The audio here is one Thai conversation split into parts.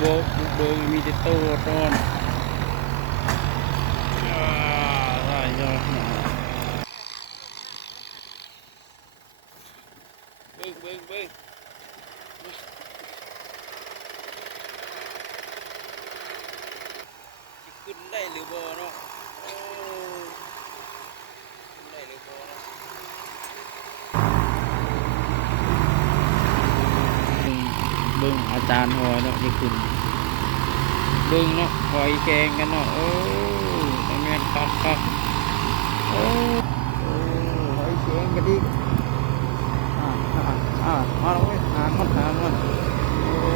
โบกเบิงมีแต่โตตอนได้ยอดหนาเบิงจะขึ้นได้หรือบ่เนาะโอ้ขึ้นได้หรือบ่เนาะเบิงอาจารย์หอยเนาะจะขึ้นเบิงเนาะหอยแกงกันเนาะโอ้ตะแม่นคักโอ้หอยแกงกันดิมาแล้วเว้ยหางมันโอ้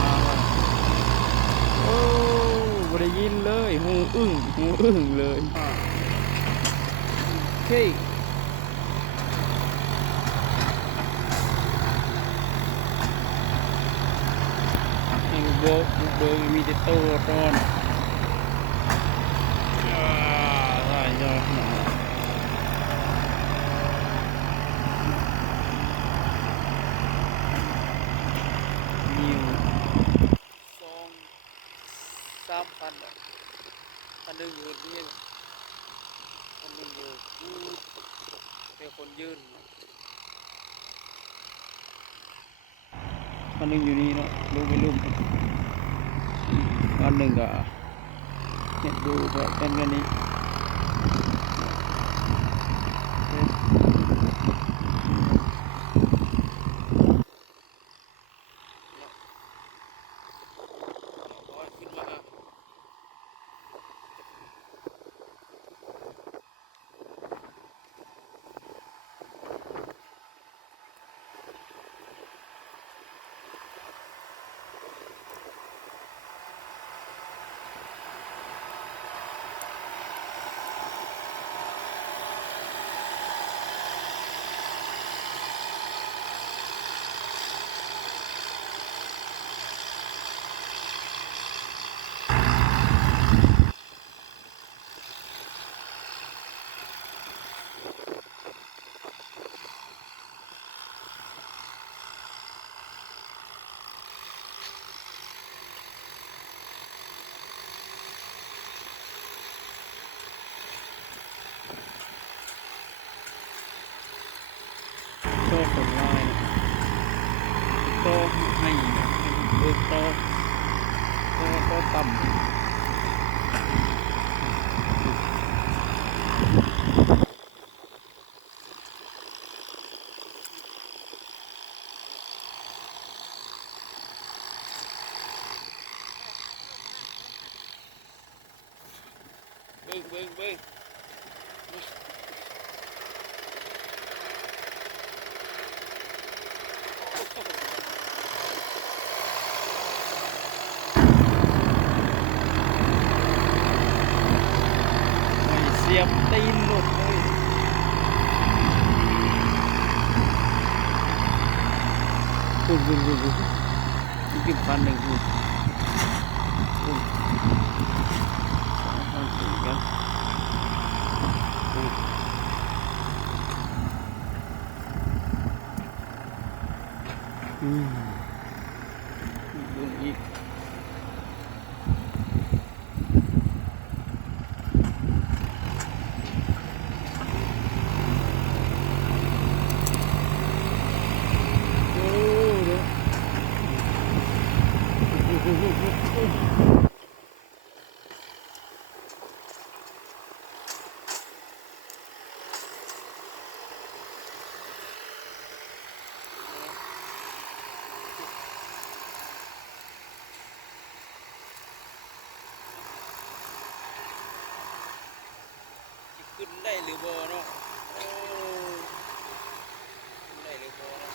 มาแล้วโอ้บ่ได้ยินเลยหูอึ้งเลยเฮ้ยโบกเบิงมีแต่โตตอนได้ยอดหนานิว2-3 พันพันหนึ่งอยู่นี่พันหนึ่งอยู่เป็นคนยืนพันหนึ่งอยู่นี่เนาะดูไปรูปพันหนึ่งก็เห็นดูแบบเป็นกันนี้ขึ้นมาโตคนลายโตให้โตต่ำเบิงเสียบตีนหลุดเลยอีกพันหนึ่ง2,400กันอีกโอ้เดี๋ยวขึ้นได้หรือบ่เนาะโอ้ขึ้นได้หรือบ่เนาะ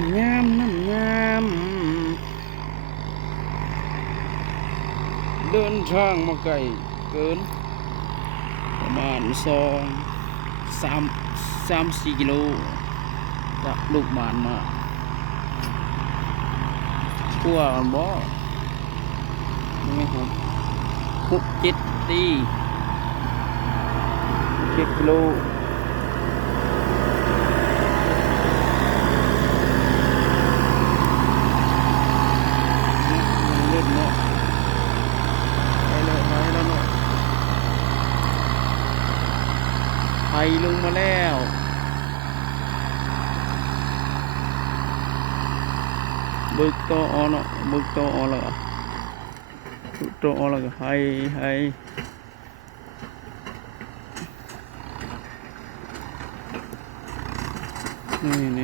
ำยามน้ำยามเดินทางมาไกลเกินประมาณ3-4 กิโลจากลูกบ้านมาทั่วกันบ่ไม่6-7 ตี7 กิโลเล่นเนาะไปเลยไปแล้วเนาะไปลงมาแล้วบึกตัวอ่อนเนาะบึกตัวอ่อนแล้วตัวอ่อนแล้วก็ให้นี่เ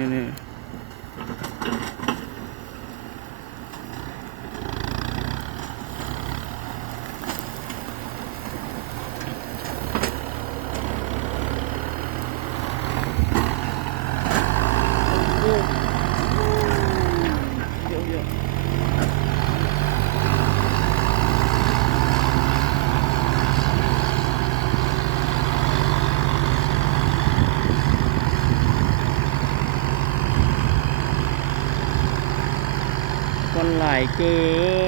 ยอะคนหลายเกิ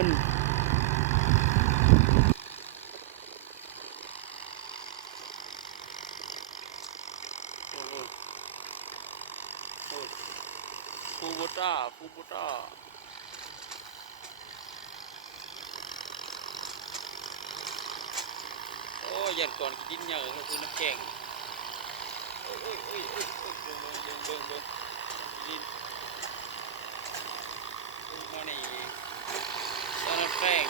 นฟูบูต้าโอ้ยันก่อนกินเยอะก็คือน้ำแข็งโอ้ยเบิ่งดินมานี่ตอนน้ำแข็ง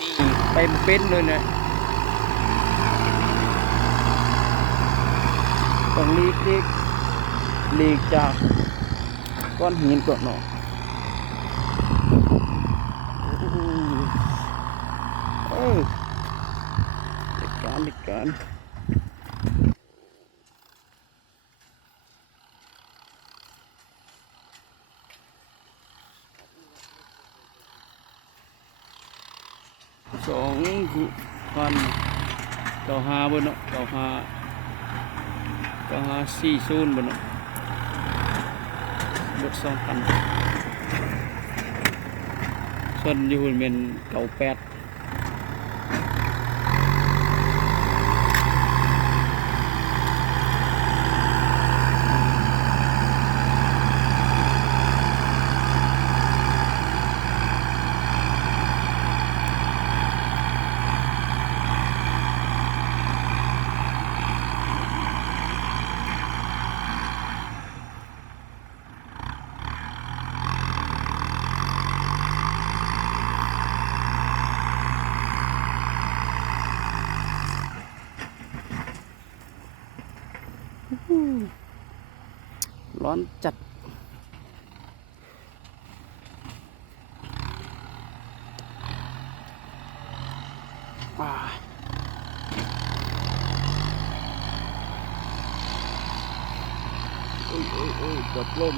นี่ไปเป็นเลยนะต้องลีกจากก้อนหินก่อนเนาะเด็กการ2,00095บนเนาะ9540บนเนาะบท2,000ส่วนอยู่เป็น98ร้อนจัดกับลม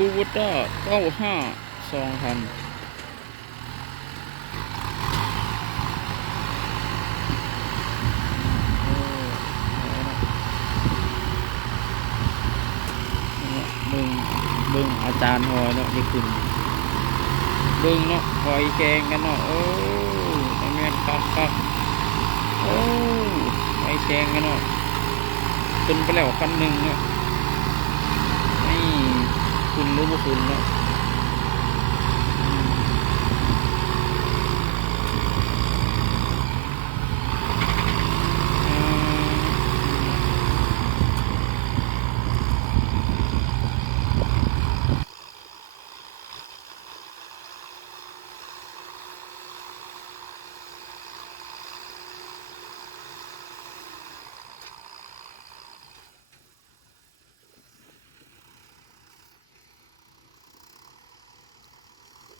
คูวต้า95 2,000เบิ่งอาจารย์หอยเนาะจะขึ้นเบิ่งเนาะหอยแกงกันเนาะโอ้ตะแม่นคักโอ้หอยแกงกันเนาะขึ้นไปแล้วคันหนึ่งเนาะนี่ขึ้นหรือบ่ขึ้นเนาะ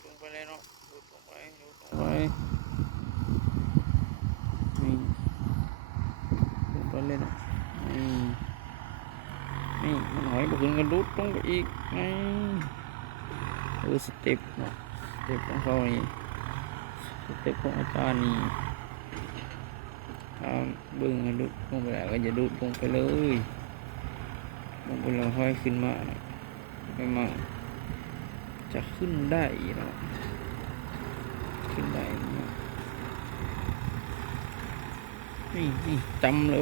ลงไปเลยเนาะลงไปนี่ลงไปเลยเนาะนี่มันหอยบุกขึ้นกันรุดลงไปอีกสเต็ปเนาะสเต็ปของเขานี่สเต็ปของอาจารย์นี่เบิ่งดุดลงไปแล้วก็จะดุดลงไปเลยลงไปแล้วห้อยขึ้นมาไปมาจะขึ้นได้เนาะขึ้นได้นี่จำเล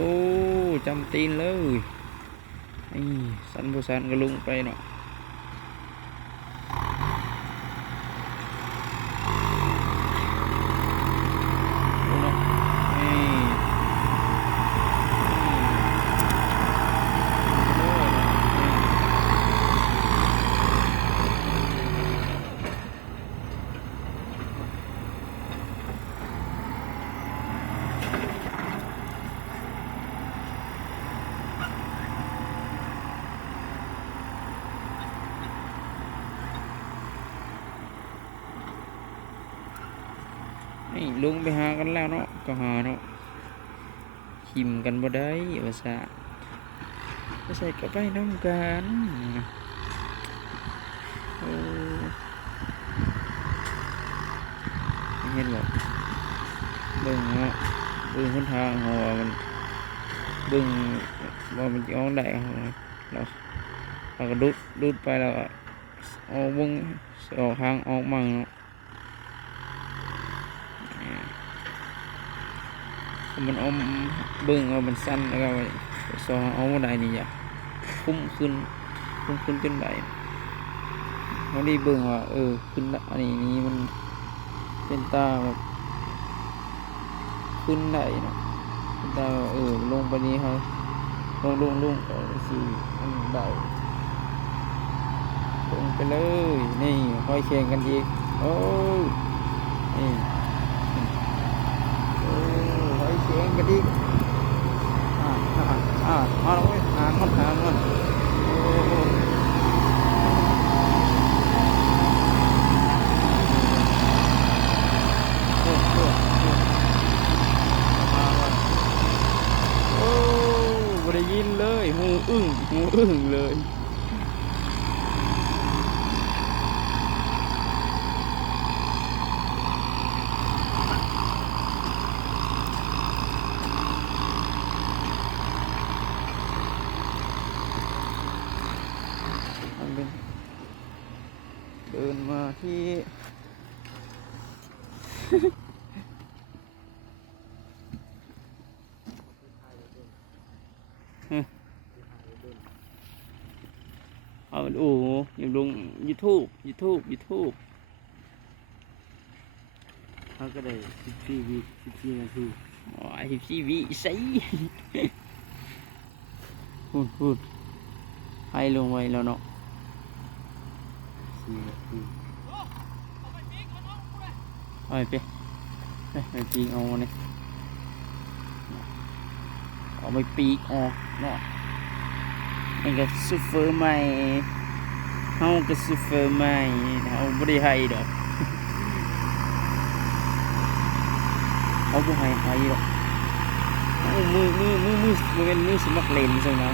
ยจำตีนเลยนี่สันบุสันก็ลงไปเนาะนี่ลงไปหากันแล้วเนาะก็หาเนาะขิมกันบ่ได้ภาษาภาษาก็ไปน้ำกันโอ้เห็นหรอเบิ่งเนาะเบิ่งคนทางหัวมันเบิ่งว่ามันจะออกได้เราก็ดุดไปแล้วเอาวงออกทางออกมั่งเนาะมันเอาเบิ่งเอามันสั้นแล้วก็ซอเอาได้นี่อย่าคุ้มขึ้นจนได้เขาดีเบิ่งว่าขึ้นอันนี้มันเป็นตาแบบขึ้นได้เนาะเป็นตาลงไปนี้เขาลงสิอันได้ลงไปเลยนี่ค่อยแข่งกันอีกโอ้นี่เสียงกันดีมาแล้วเว้ยหางมันบ่ได้ยินเลยหูอึ้งเลยเดินมาที่เอาโอ้ยังลง YouTube เขาก็ได้14 นาทีอ๋อ14 วิใส่พูดให้ลงไว้แล้วเนาะ4 นาทีไปปีกเอาเนี่ยเอาไปปีกออกเนาะนี่ก็ซูเฟอร์ใหม่เฮาก็ซูเฟอร์ใหม่เฮาบ่ได้ให้ดอกเขาบ่ให้ดอกมือเป็นมือสมัครเล่นจังนะ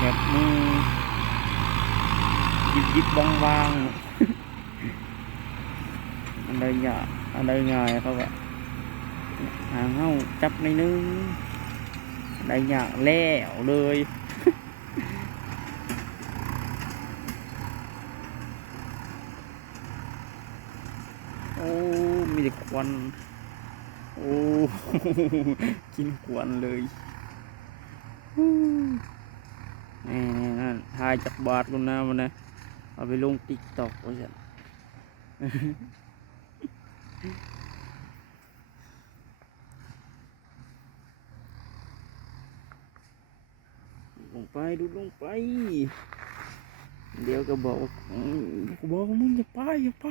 แบบมือ ยิบบางบางอันใดยากอันใดง่ายเขาก็หางเฮาจับในนึงอันใดยากแล้วเลยโอ้มีแต่ควันโอ้ กินควันเลยนี่นั่นถ่ายจากบาทลงน้ำมันนะเอาไปลงติ๊กต็อกว่าจะลงไปดูลงไปเดี๋ยวก็บอกว่าบอกว่ามึงอย่าไปอย่าไป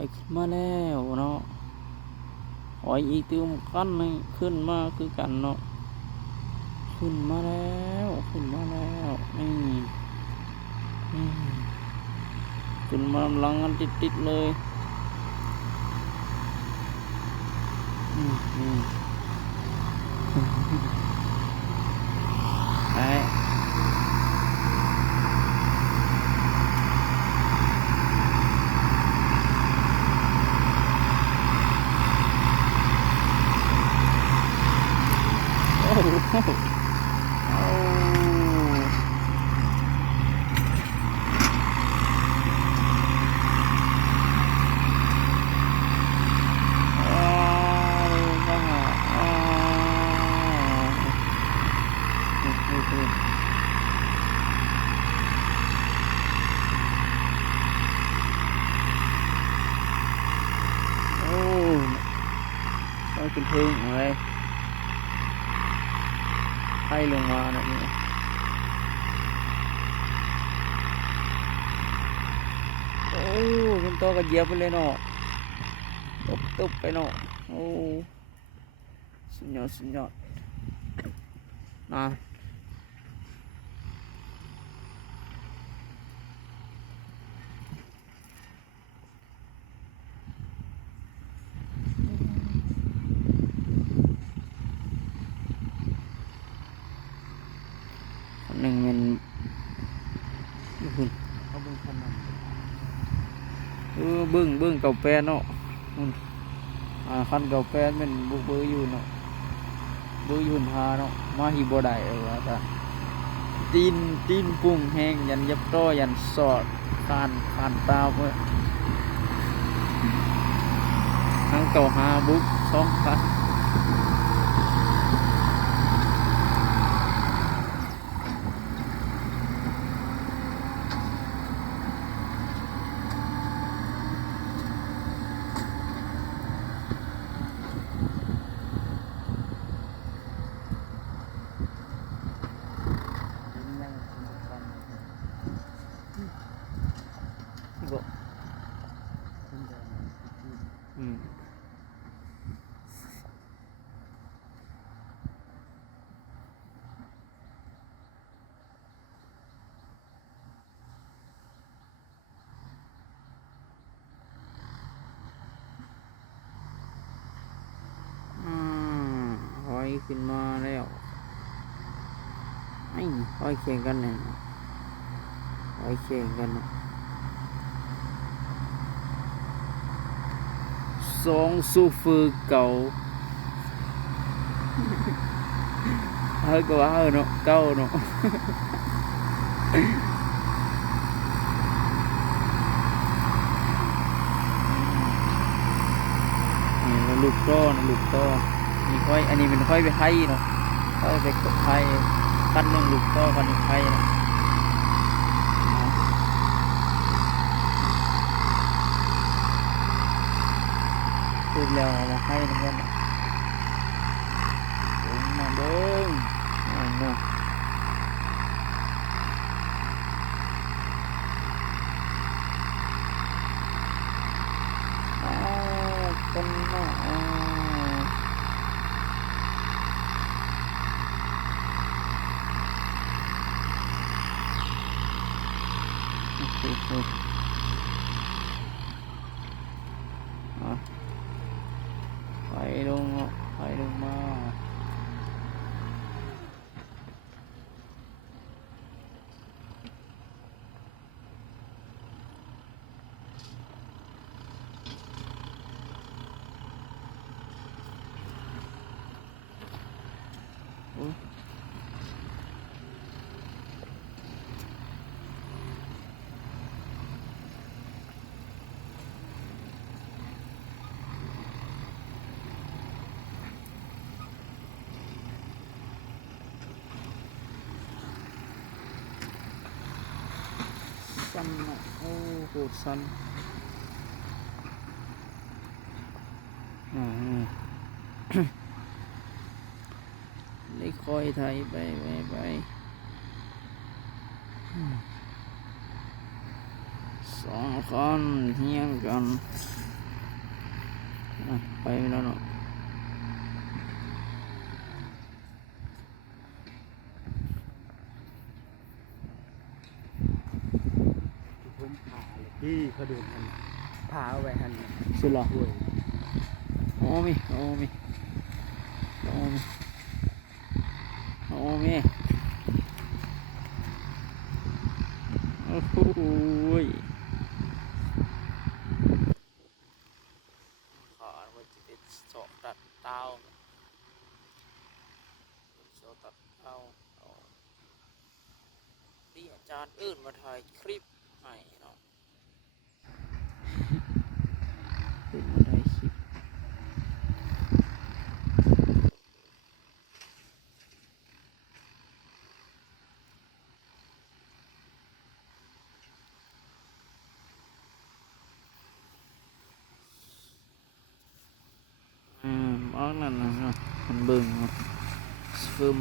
คอยขึ้นมาแล้วเนาะคอยอีกติวกันนึงขึ้นมาคือกันเนาะขึ้นมาแล้วขึ้นมาแล้วนี่ขึ้นมาลำลังกันติดๆเลยไป โอ้โหโอ้ว้าวว้าวว้าวโอ้ได้เป็นเพลงอะไรให้ลงมาแบบนี้โอ้เป็นตัวกระเจี๊ยบไปเลยเนาะตุบไปเนาะโอ้สุดยอดสุดยอดนะอันหนึ่งมันคุณเขาเบิ่งคันนั้น เบิ้งเก่าแปรเนาะคันเก่าแปรมันบุกเบอร์อยู่เนาะเบอร์อยู่หาเนาะมาฮีบ่ได้ว่าซะตีนปุ่งแห้งยันยับต้อยันสอดคานตาเพื่อทั้งเก่าหาบุก2,000บ่อืมหอยขึ้นมาแล้วไอ้หอยแข่งกันเนี่ยหอยแข่งกันเนาะซูฟือเก่าก็ว่าเนาะเก่าเนาะนี่ลูกต้อนะลูกต้อนี่ค่อยอันนี้เป็นค่อยไปไทยเนาะค่อยไปกดไทยคันหนึ่งลูกต้อคันหนึ่งไทยเนาะพูดแล้วเอามาให้นะเพื่อนมาเบิ้งเนาะคนเนาะ สั้นอ่า นี่คอยไทยไปสองคนเฮียงกันไปแล้วเนาะ ผมผ่าเลยที่เขาเดินหันผ่าเอาไว้หัน สุดหรอ ด้วย โอ้มีโอ้โอ้โอ้โอ้ยขอว่าจะเป็นโซตัดเต้าโซตัดเต้าที่อาจารย์อื่นมาถ่ายคลิปให้เนาะอื่นมาถ่ายคลิปออกนั่นนะมันเบิ่งซึม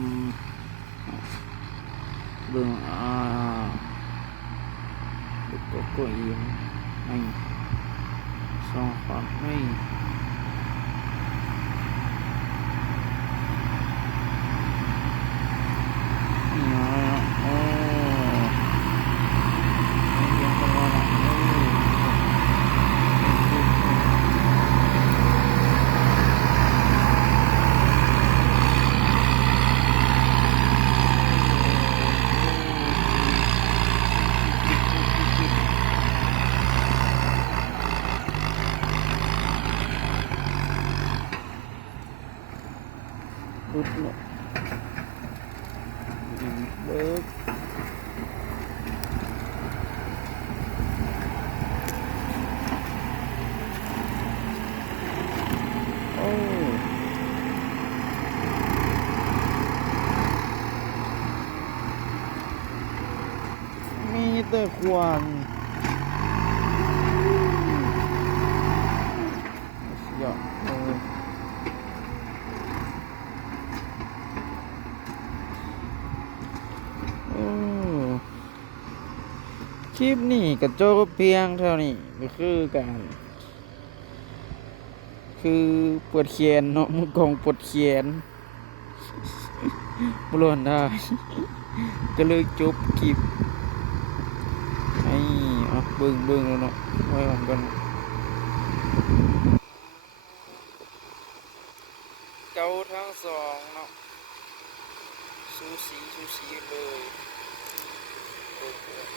เบิ่งดูก็อิ่มไม่สองคนไม่นี่อะไรเนาะโอ้ยังกันว่าเนาะรุดเนาะเบิกโอ้มีแต่ควันเยอะโอ้คลิปนี้ก็จบเพียงเท่านี้ก็คือการคือปวดเขียนเนาะมือกองปวดเขียนบรวนได้ก็เลยจบคลิปให้เบิ่งแล้วเนาะไว้ผมกันเกาทั้งสองเนาะสูสีเลยเบิ่ง